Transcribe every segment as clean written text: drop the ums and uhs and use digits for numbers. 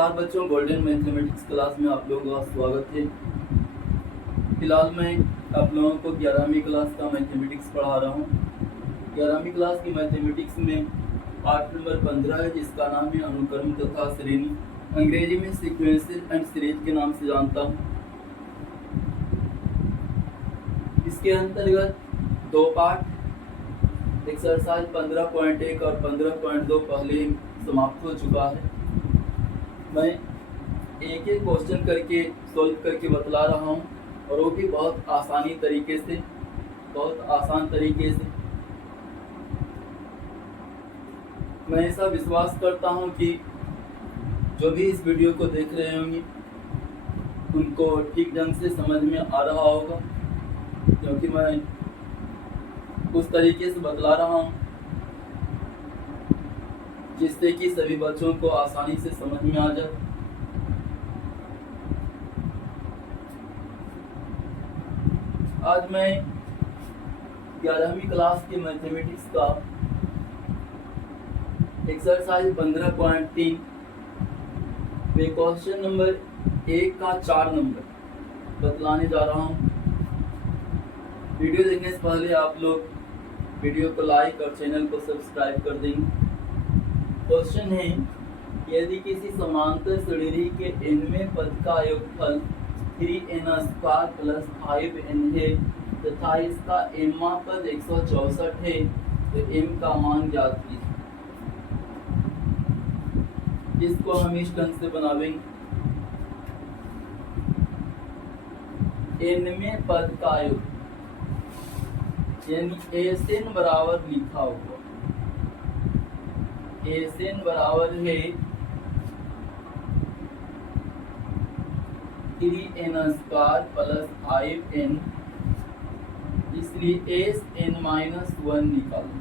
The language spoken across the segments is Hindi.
नमस्कार बच्चों, गोल्डन मैथमेटिक्स क्लास में आप लोगों का स्वागत है। फिलहाल मैं आप लोगों को 11वीं क्लास का मैथमेटिक्स पढ़ा रहा हूँ। 11वीं क्लास की मैथमेटिक्स में पार्ट नंबर 15 है, जिसका नाम है अनुक्रम तथा श्रेणी। अंग्रेजी में सीक्वेंसेस एंड सीरीज के नाम से जानता हूँ। इसके अंतर्गत दो पार्ट एक्सरसाइज 15.1 और 15.2 पहले समाप्त हो चुका है। मैं एक एक क्वेश्चन करके सॉल्व करके बतला रहा हूँ, और वो भी बहुत आसान तरीके से। मैं ऐसा विश्वास करता हूँ कि जो भी इस वीडियो को देख रहे होंगे उनको ठीक ढंग से समझ में आ रहा होगा, क्योंकि मैं उस तरीके से बतला रहा हूँ जिससे कि सभी बच्चों को आसानी से समझ में आ जाए। आज मैं 11वीं क्लास के मैथमेटिक्स का एक्सरसाइज 15.3 में क्वेश्चन नंबर 1 का 4 नंबर बतलाने जा रहा हूँ। वीडियो देखने से पहले आप लोग वीडियो को लाइक और चैनल को सब्सक्राइब कर देंगे। क्वेश्चन है, यदि किसी समांतर श्रेणी के nवें पद का योगफल 3n² + 5n है तथा इसका mवां पद 164 है, तो m का मान ज्ञात कीजिए। इसको हम इस ढंग से बनावेंगे। nवें पद का योग यानी Sn बराबर लिखा हुआ, Sn बराबर है 3n² + 5n, इसलिए Sn-1 निकालना।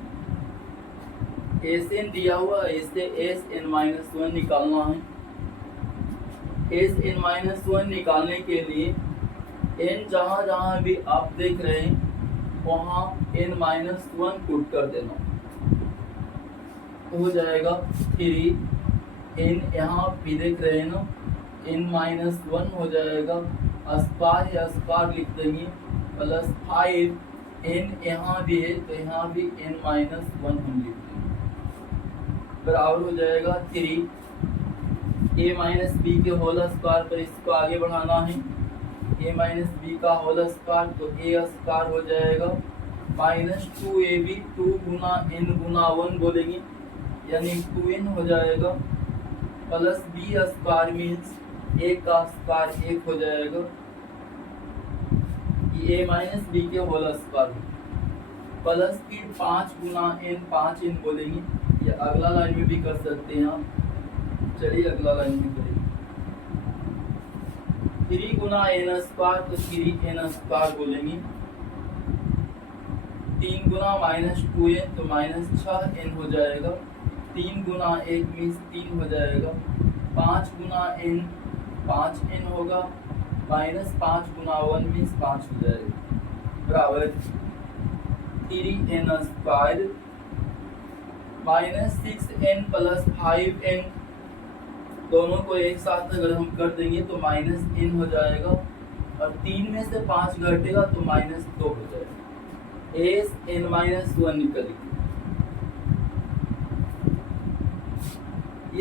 Sn दिया हुआ, इससे Sn-1 निकालना है। Sn-1 निकालने के लिए n जहाँ जहाँ भी आप देख रहे हैं वहाँ n-1 पुट कर देना, हो जाएगा 3n। यहाँ भी देख रहे हैं ना, n-1 हो जाएगा, अस्पार या अस्पार लिख देंगे, प्लस 5n यहाँ भी है तो यहाँ भी n-1 हम लिख देंगे, बराबर हो जाएगा 3 a - b के होल स्क्वायर पर इसको आगे बढ़ाना है। a - b का होल स्क्वायर तो a² हो जाएगा -2ab, 2 गुना n गुना 1 बोलेंगे यानी 2n हो जाएगा, प्लस b² मीन्स a का स्क्वायर 1 हो जाएगा, a - b के होल स्क्वायर, प्लस फिर 5 गुना n, 5n बोलेंगे, या अगला लाइन में भी कर सकते हैं आप। चलिए अगला लाइन में करेंगे। 3 गुना n² तो 3n² बोलेंगे, 3 गुना -2n तो -6n हो जाएगा, 3 गुना 1 मीन्स 3 हो जाएगा, 5 गुना n 5n होगा, -5 गुना 1 मीन्स 5 हो जाएगा, बराबर 3n² -6n + 5n, दोनों को एक साथ अगर हम कर देंगे तो -n हो जाएगा, और 3 में से 5 घटेगा तो -2 हो जाएगा। Sn-1 निकलेगी,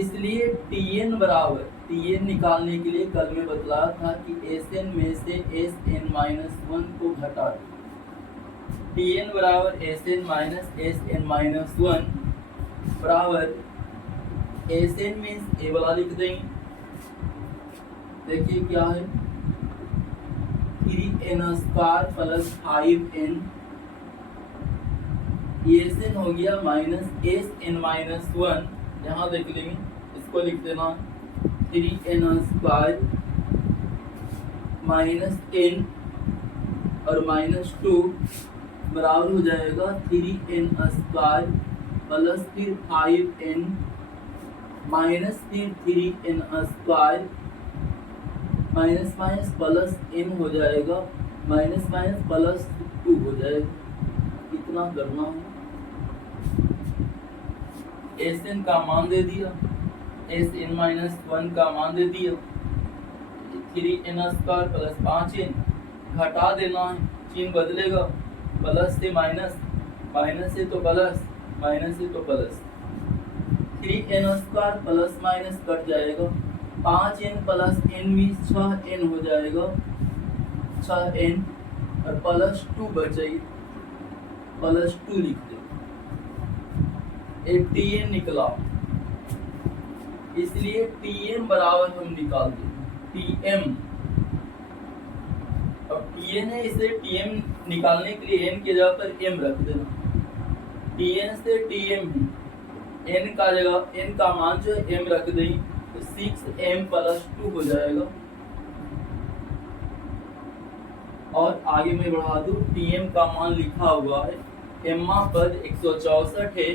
इसलिए Tn निकालने के लिए कल मैं बतलाया था कि Sn में से Sn-1 को घटा दें। Tn बराबर Sn - Sn-1 बराबर Sn मीन्स a वाला लिख देंगे। देखिए क्या है, 3n² + 5n, Sn हो गया -Sn-1, यहाँ देख लेंगे, इसको लिख देना 3n² -n और -2 बराबर हो जाएगा 3n² प्लस फिर 5n माइनस फिर 3n² माइनस प्लस n हो जाएगा, माइनस प्लस 2 हो जाएगा। इतना करना है। Sn का मान दे दिया, एस एन माइनस 1 का मान दे दिया 3n² प्लस 5n घटा देना है, चिन्ह बदलेगा प्लस से माइनस, माइनस से तो प्लस, माइनस से तो plus, 3n² plus minus cut जाएगा, 5n प्लस n में 6n हो जाएगा, 6n और प्लस 2 बचेगी, प्लस 2 लिख दे। एक tn निकला, इसलिए tm बराबर हम निकाल दें tm। अब tn है, इसे tm निकालने के लिए n की जगह पर m रख देना, tn से tm है, n का जगह n का मान जो है m रख दें तो 6m प्लस 2 हो जाएगा। और आगे मैं बढ़ा दूं, tm का मान लिखा हुआ है, एम्मा पद 164 है,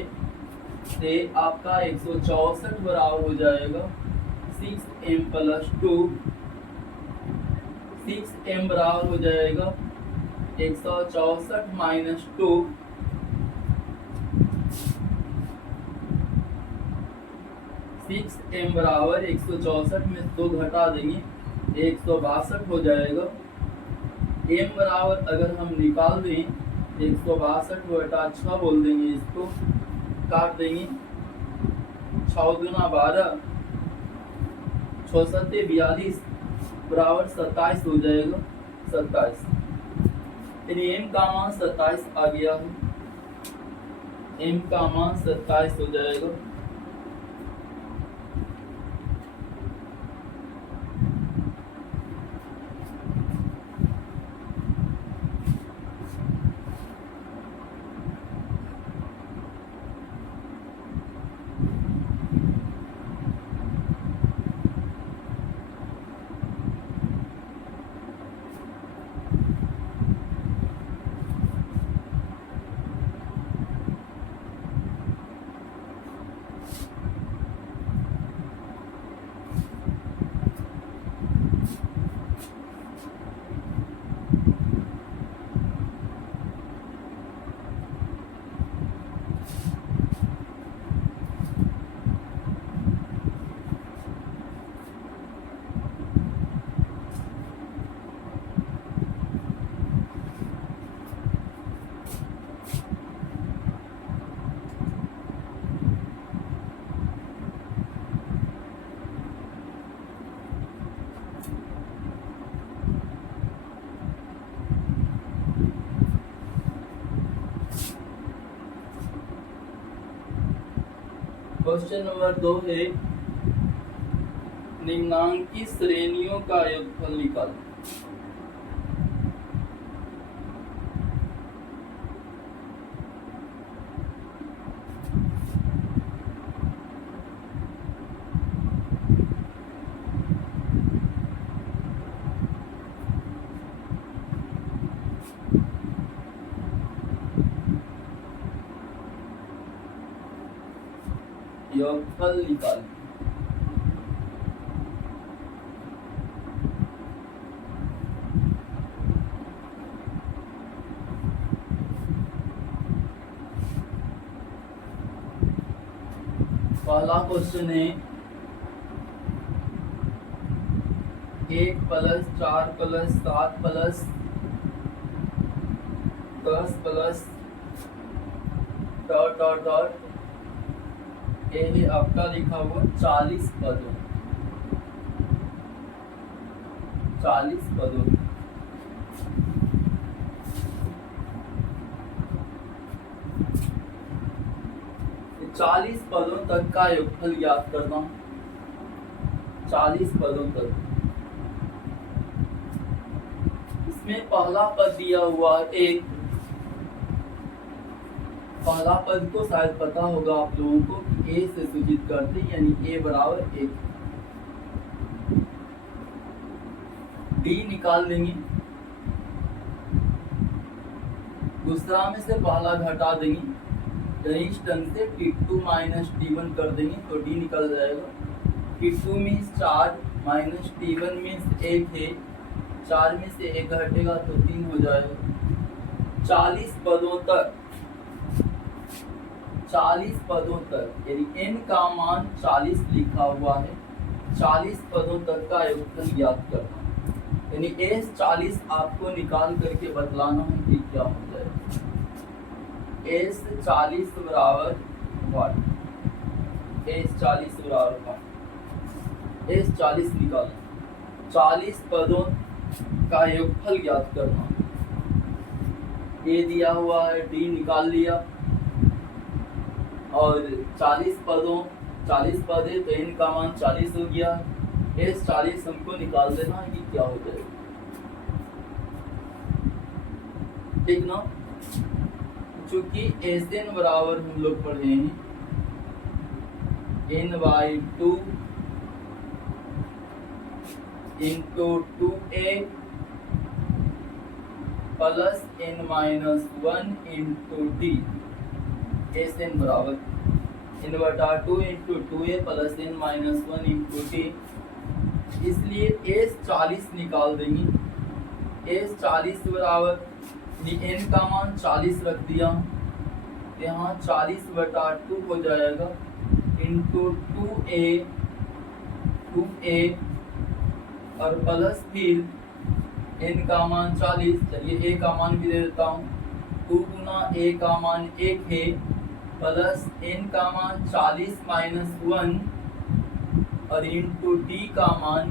से आपका 164 बराबर हो जाएगा 6m प्लस 2, 6m बराबर हो जाएगा 164 माइनस 2, 6m बराबर 164 में 2 घटा देंगे 162 हो जाएगा। m बराबर अगर हम निकाल दें 162 बटा 6 बोल देंगे, इसको काट देंगे, 6 दूना 12, 6 सत्ते 42 बराबर 27 हो जाएगा, 27। m का मान 27 आ गया है, m का मान 27 हो जाएगा। क्वेश्चन नंबर 2 है, निम्नांकित श्रेणियों का योगफल निकालो। योगफल निकाल। पहला क्वेश्चन है 1 plus 4 plus 7 plus 10 plus dot dot dot, ये है आपका लिखा हुआ 40 पदों, 40 पदों। ये 40 पदों तक का योगफल याद करना, 40 पदों तक। इसमें पहला पद दिया हुआ एक, पहला पद को शायद पता होगा आप लोगों को कि a से सूचित करते, यानी a बराबर 1। d निकाल देंगे, दूसरा में से पहला घटा देंगे, गणित ढंग से t2 माइनस t1 कर देंगे तो d निकल जाएगा। t2 में 4 माइनस t1 में 1 है, 4 में से 1 घटेगा तो 3 हो जाएगा। 40 पदों तक 40 पदों तक यानी n का मान 40 लिखा हुआ है, 40 पदों तक का योगफल ज्ञात करना, यानी एस 40 आपको निकाल करके बतलाना है कि क्या हो जाएगा। एस 40 बराबर वाट, एस 40 बराबर वाट, एस 40 निकालना, 40 पदों का योगफल ज्ञात करना। ए दिया हुआ है, डी निकाल लिया, और 40 पद है तो n का मान 40 हो गया। एस 40 हमको निकाल देना है कि क्या हो जाएगा, ठीक ना। चूंकि एस एन बराबर हम लोग पढ़े हैं n/2 into 2a plus n-1 into D, S N बराबर n/2 into 2a plus n-1 into D. इसलिए एस 40 निकाल देंगे। एस 40 बराबर n का मान 40 रख दिया, यहाँ 40/2 हो जाएगा इंटू 2a और प्लस फिर n का मान 40, चलिए a का मान भी दे देता हूँ, 2 गुना a का मान 1 है प्लस n का मान 40 माइनस 1 और इंटू d का मान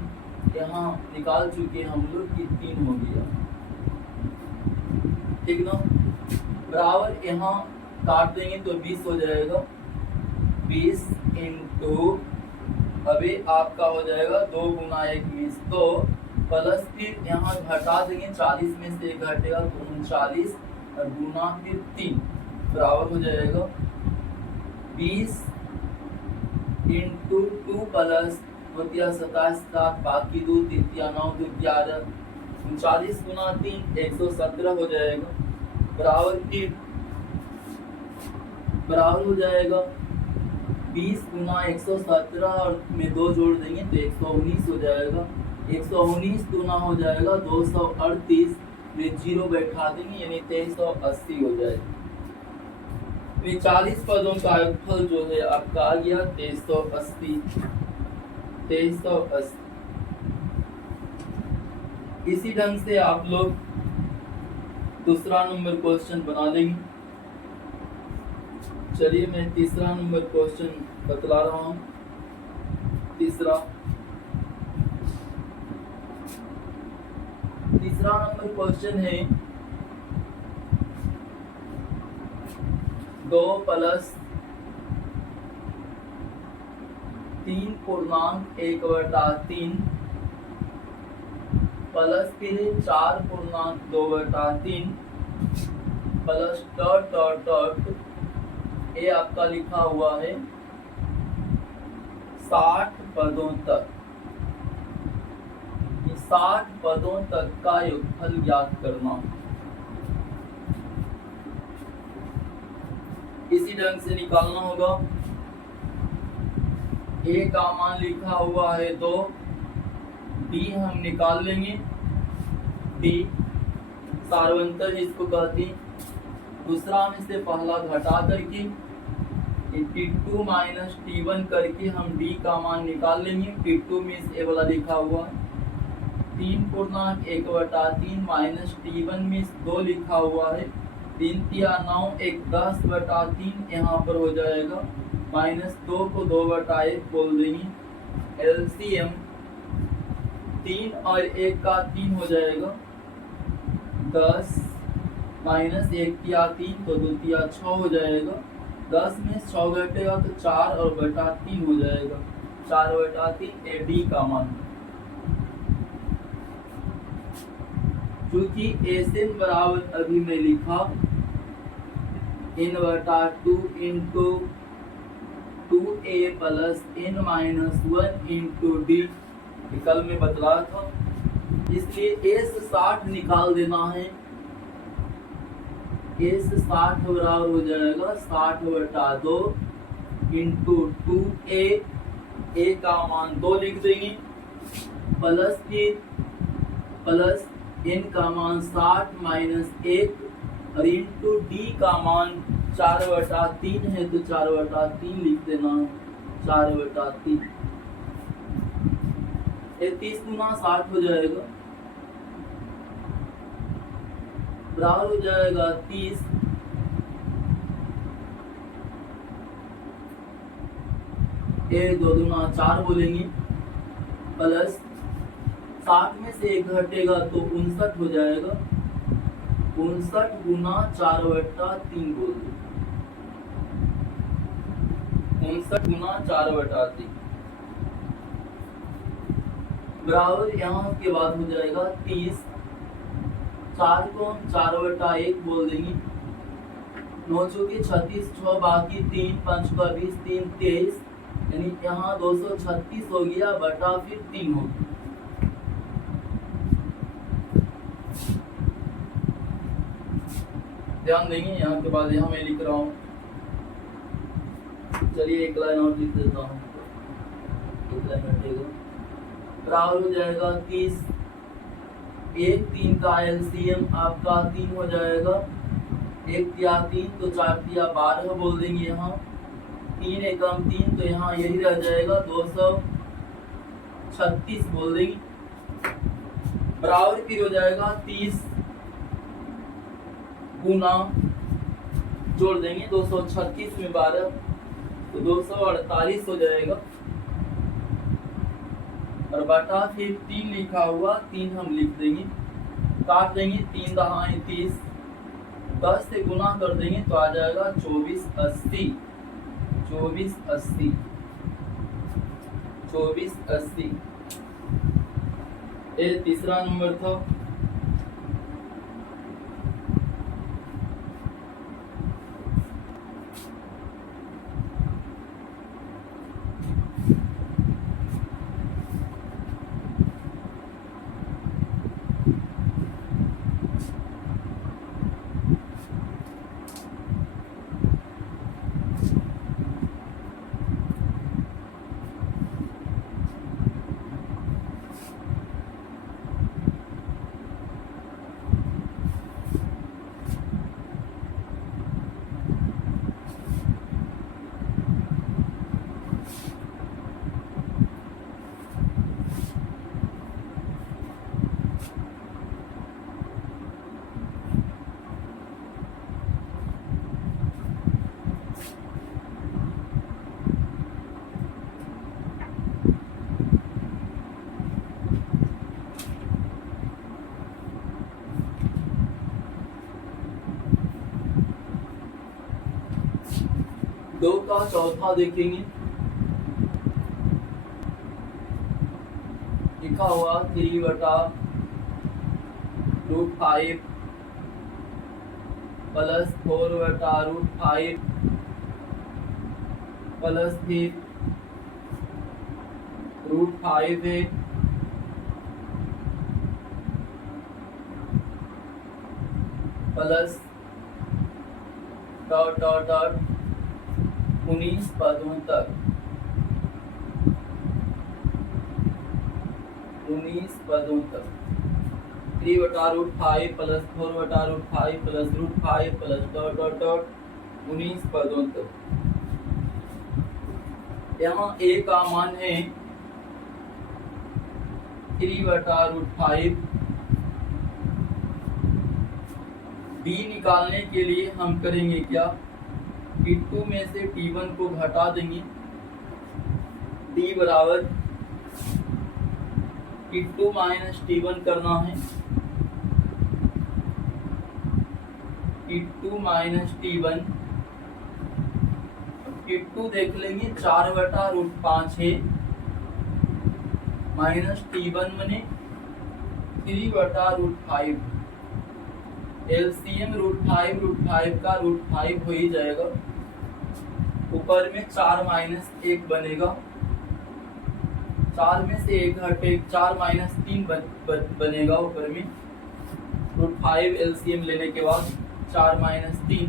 यहाँ निकाल चुके हम लोग कि 3 हो गया, ठीक ना। बराबर यहाँ काट देंगे तो 20 हो जाएगा, 20 इंटू अभी आपका हो जाएगा 2 गुना 1 20 तो प्लस फिर यहाँ घटा देंगे, 40 में से 1 घटेगा तो 39 और गुना फिर 3 बराबर हो जाएगा 20 इंटू 2 प्लस 27 7 बाकी 2 3 9 2 11 39 गुना 3 117 हो जाएगा। बराबर हो जाएगा 20 गुना 117 और में 2 जोड़ देंगे तो 119 हो जाएगा, 119 गुना हो जाएगा 238 में 0 बैठा देंगे यानी 2380 हो जाएगा। 40 पदों का योगफल जो है आपका आ गया 2380। इसी ढंग से आप लोग दूसरा नंबर क्वेश्चन बना देंगे। चलिए मैं तीसरा नंबर क्वेश्चन बतला रहा हूँ। तीसरा नंबर क्वेश्चन है 2 प्लस 3.1/3 प्लस फिर 4.2/3 प्लस डॉट ये आपका लिखा हुआ है 60 पदों तक। 60 पदों तक का योगफल ज्ञात करना। इसी ढंग से निकालना होगा। ए का मान लिखा हुआ है 2, डी हम निकाल लेंगे, डी सार्वंतर इसको कहते हैं। दूसरा में से पहला घटा करके T2 माइनस T1 करके हम D का मान निकाल लेंगे। T2 में ए वाला लिखा हुआ 3.1/3 माइनस T1 में 2 लिखा हुआ है 3 या 9 1 10/3 यहाँ पर हो जाएगा, माइनस 2 को 2/1 बोल देंगे। LCM 3 और 1 का 3 हो जाएगा 10 माइनस 1 या 3 तो 2 या 6 हो जाएगा। 10 में 6 घटेगा तो 4 और बटा 3 हो जाएगा, 4/3 AD का मान। क्योंकि SN बराबर अभी मैं लिखा n/2 into 2a plus n-1 into D, कल में बतला था। इसलिए S 60 निकाल देना है। S 60 बराबर हो जाएगा 60/2 इंटू 2a, a का मान 2 लिख देंगे, प्लस फिर प्लस n का मान 60 माइनस 1 और इंटू d का मान 4/3 है तो 4/3 लिख देना, 4/3। ये 30 गुना 60 हो जाएगा, बराबर हो जाएगा 30 2 दूना 4 बोलेंगे, प्लस 60 में से 1 घटेगा तो 59 हो जाएगा, 59 गुना 4/3 बोल दो, 59 गुना 4/3 बराबर यहाँ के बाद हो जाएगा 30। 4 को हम 4/1 बोल देंगे, 9 चौके 36, 6 बाकी 3, 5 का 20, 3 23, यानी यहाँ 236 हो गया बटा फिर 3 हो गया। ध्यान देंगे यहाँ के बाद यहाँ मैं लिख रहा हूँ, चलिए एक लाइन और लिख देता हूँ, एक लाइन हटेगा, बराबर हो जाएगा 30। 1 3 का एलसीएम आपका 3 हो जाएगा, 1 या 3 तो 4 या 12 बोल देंगे, यहाँ 3 एकम 3 तो यहाँ यही रह जाएगा 236 बोल देंगे, बराबर फिर हो जाएगा 30 गुना जोड़ देंगे 236 में 12 तो 248 हो जाएगा, और बटा फिर 3 लिखा हुआ 3 हम लिख देंगे, काट देंगे 3 दहाई 30, 10 से गुना कर देंगे तो आ जाएगा 2480, 2480, 2480। ये तीसरा नंबर था। दो का चौथा देखेंगे, लिखा हुआ 3/√5 प्लस 4/√5 प्लस फिर √5 है प्लस डॉट डॉट डॉट 19 पदों तक, 19 पदों तक 3/√5 plus 4/√5 plus √5 plus dot dot dot 19 पदों तक। यहाँ a का मान है 3/√5। b निकालने के लिए हम करेंगे क्या, T2 में से T1 को घटा देंगे, D बराबर T2 माइनस T1 करना है, T2 माइनस T1, T2 देख लेंगे 4/√5 है माइनस T1 मने 3/√5, एलसीएम √5 का √5 हो ही जाएगा, ऊपर में 4 माइनस 1 बनेगा, 4 में से 1 हटे 4 माइनस 3 बनेगा, ऊपर में √5 एलसीएम लेने के बाद 4 माइनस 3,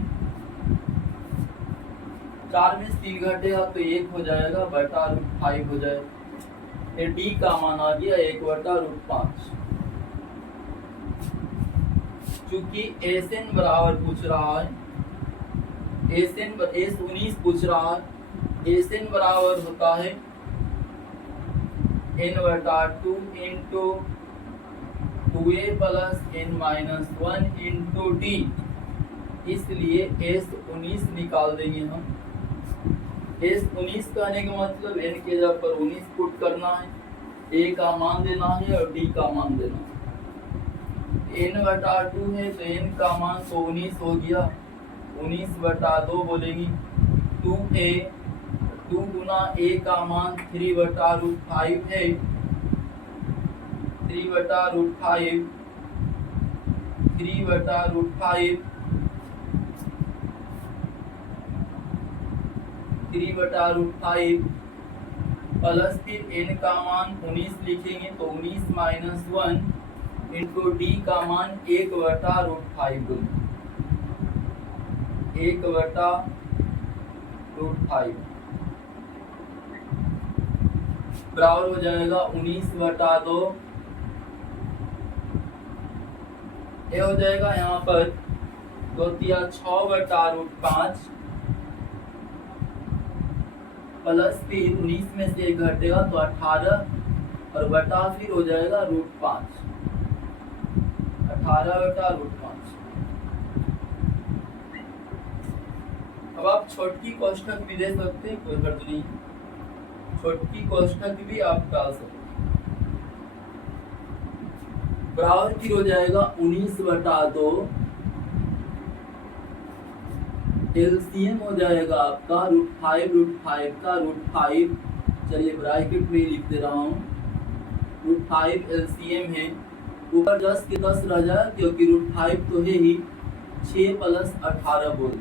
4 में से 3 घटेगा तो 1 हो जाएगा बटा √5 हो जाएगा। ये डी का मान आ गया 1/√5। चूंकि एसएन बराबर पूछ रहा है एस 19 पूछ रहा है। एस एन बराबर होता है n बटा 2 into 2a plus n minus 1 into D. इसलिए एस 19 निकाल देंगे हम। एस 19 कहने का मतलब n के जगह पर 19 पुट करना है, a का मान देना है और d का मान देना है। n बटा 2 है तो n का मान तो 19 हो गया, 19 बटा 2 बोलेंगे 2a, 2 गुना a का मान 3 बटा रूट 5 है, 3 बटा रूट 5, 3 बटा रूट 5, 3 बटा रूट 5 प्लस फिर n का मान 19 लिखेंगे तो 19 माइनस 1 इंटू डी का मान 1 बटा रूट 5 1 बटा रूट 5 बराबर हो जाएगा 19 बटा 2। ये हो जाएगा यहाँ पर 2 तिया 6 बटा रूट 5 प्लस फिर 19 में से एक घटेगा तो 18 और बटा फिर हो जाएगा रूट 5, 18 बटा रूट 5। अब आप छोटकी कोष्ठक भी दे सकते हैं, कोई हर्ज नहीं, छोटकी कोष्ठक भी आप डाल सकते हैं। बराबर फिर हो जाएगा 19 बटा 2, एलसीएम हो जाएगा आपका रूट 5 का रूट 5, चलिए ब्रैकेट में लिख दे रहा हूँ, रूट 5 एलसीएम है, ऊपर 10 के 10 रह जाए क्योंकि रूट 5 तो है ही, 6 प्लस 18 बोल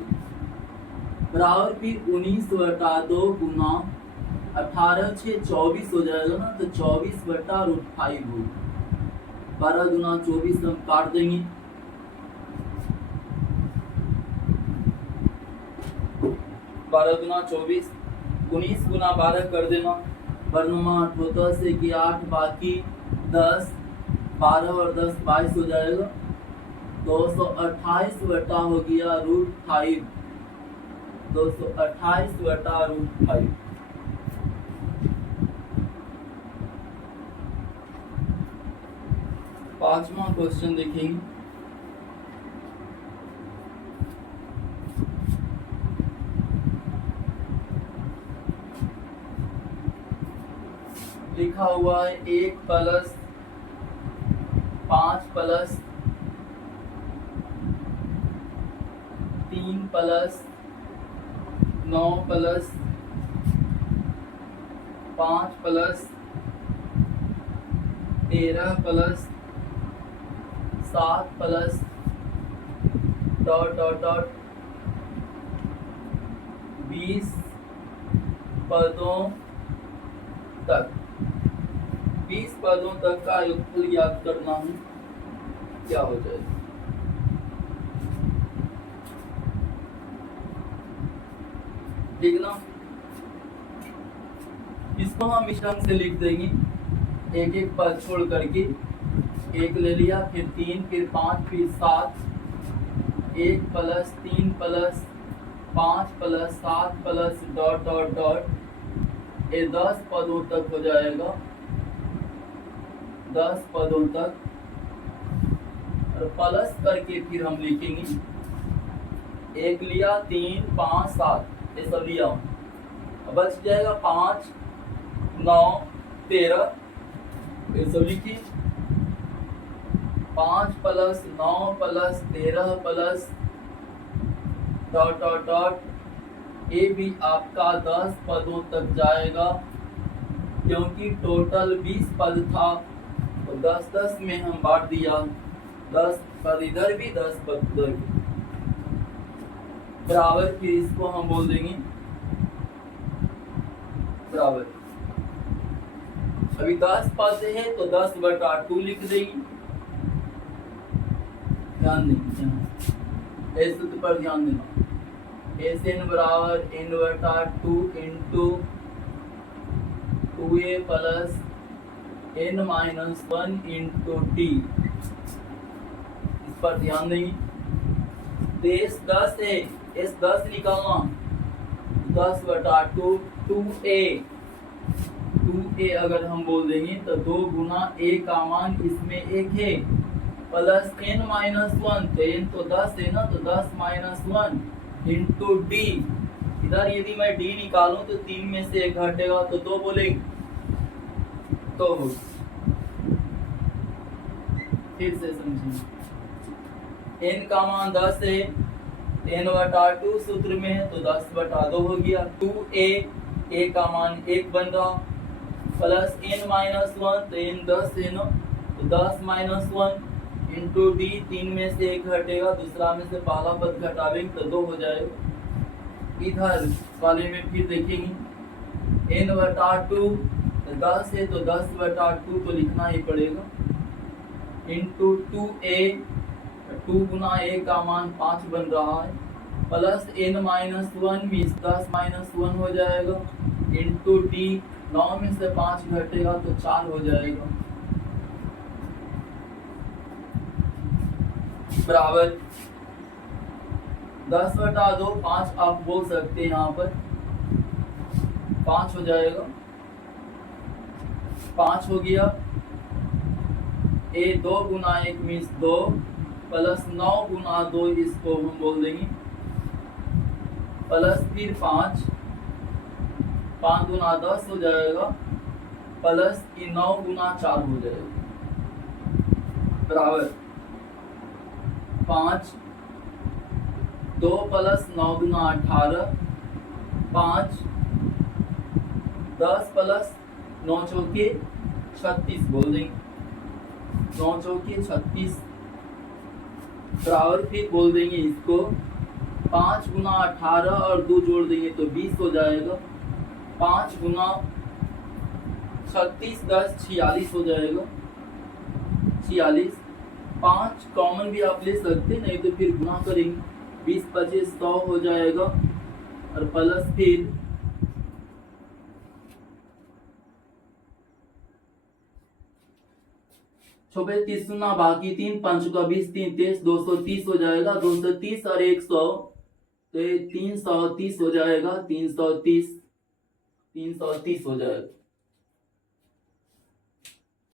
बराबर फिर 19 बटा 2 गुना 18 6 24 हो जाएगा ना, तो 24 बटा रूट 5 हो, 12 गुना 24 हम काट देंगे, 12 गुना 24, 19 गुना 12 कर देना, वर्णमा 8 से कि 8 बाकी 10, 12 और 10 22 हो जाएगा, 228 बटा हो गया रूट 5, 228 बटा रूट 5। पांचवा क्वेश्चन देखेंगे। लिखा हुआ है 1 plus 5 plus 3 plus 9 plus 5 plus 13 plus 7 plus dot dot dot 20 पदों तक, 20 पदों तक का योगफल याद करना है, क्या हो जाएगा। ठीक ना, इसको हम इस ढंग से लिख देंगे, एक एक पद छोड़ करके, एक ले लिया, फिर 3, फिर 5, फिर 7, 1 plus 3 plus 5 plus 7 plus dot dot dot, ये 10 पदों तक हो जाएगा, 10 पदों तक, और प्लस करके फिर हम लिखेंगे, एक लिया 3 5 7 ये सब लिया, अब बच जाएगा 5 9 13 ये सब लिखिए, 5 plus 9 plus 13 plus dot dot dot, ये भी आपका 10 पदों तक जाएगा, क्योंकि टोटल 20 पद था तो 10-10 में हम बांट दिया, 10 पद इधर भी 10 पद उधर भी, बराबर फिर इसको हम बोल देंगे बराबर, अभी 10 पद है तो 10 बटा 2 लिख देंगे, ध्यान देंगे, इस सूत्र पर ध्यान देना, एस एन बराबर n बटा 2 into 2a plus n minus 1 into D, इस पर ध्यान देंगे। देश 10 है इस 10 निकालना 10/2 2a अगर हम बोल देंगे तो 2 गुना a का मान इसमें 1 है प्लस n-1 तो n तो 10 है ना तो 10 - 1 इंटू d इधर यदि मैं d निकालूं तो 3 में से 1 घटेगा तो 2 बोलेंगे तो फिर से समझिए n का मान 10 है n/2 सूत्र में है तो 10/2 हो गया 2a a का मान 1 बन रहा प्लस n-1 तो n 10 है ना तो 10 - 1 इंटू d 3 में से 1 घटेगा दूसरा में से पहला पद घटावेंगे तो 2 हो जाएगा। इधर वाले में फिर देखेंगे n/2 10 है तो 10/2 तो लिखना ही पड़ेगा इंटू 2a 2 गुना a का मान 5 बन रहा है प्लस n-1 भी 10 - 1 हो जाएगा इंटू d 9 में से 5 घटेगा तो 4 हो जाएगा बराबर 10/2 5 आप बोल सकते हैं यहाँ पर 5 हो जाएगा 5 हो गया a 2 गुना 1 मीन्स 2 प्लस 9 गुना 2 इसको हम बोल देंगे प्लस फिर 5 गुना 10 हो जाएगा प्लस 9 गुना 4 हो जाएगा बराबर 5 2 प्लस 9 गुना 18 5 10 प्लस 9 चौके 36 बोल देंगे 9 चौके 36 बराबर फिर बोल देंगे इसको 5 गुना 18 और 2 जोड़ देंगे तो 20 हो जाएगा 5 गुना 36 10 46 हो जाएगा 46 5 कॉमन भी आप ले सकते नहीं तो फिर गुना करेंगे 20 25 100 हो जाएगा और प्लस फिर छोटे 30 गुना बाकी 3 5 का 20 3 23 230 हो जाएगा 230 और 100 तो 330 हो जाएगा 330 हो जाएगा।